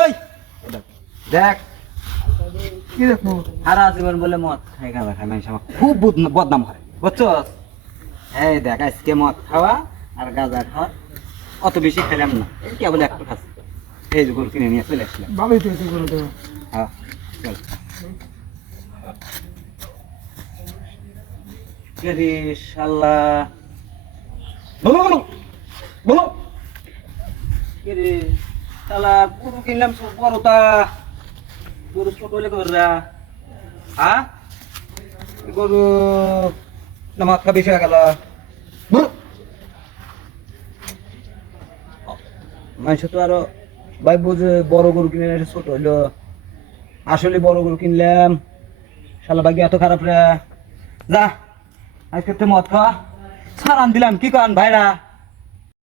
এই দেখ কি দেখো সারা জীবন বলে মদ খাই গাঁজা খাই মানুষ আমার খুব বদনাম হয় বুঝছস। এই দেখ আজকে মদ খাওয়া আর গাঁজা খাওয়া অত বেশি খেলাম না, এই কেবল একটু খাচ্ছি। এই যে গরু কিনে নিয়ে চলে আসলাম। ভালোই তো এসে গরু তো। হ্যাঁ চল। রে শালা বলো বলো বলো কে রে শালা গরু কিনলাম সব বড়টা গরু ছোট হলে কররা হ্যাঁ গরু না মাথা বেশি হয়ে গেল। মানুষ তো আরো ভাই বুঝে বড় গরু কিনে ছোট হইলো, আসলে বড় গরু কিনলাম শালা ভাগ্য এত খারাপ রে। যা আজকে তো মদ খাওয়া সারান দিলাম কি করেন ভাইরা।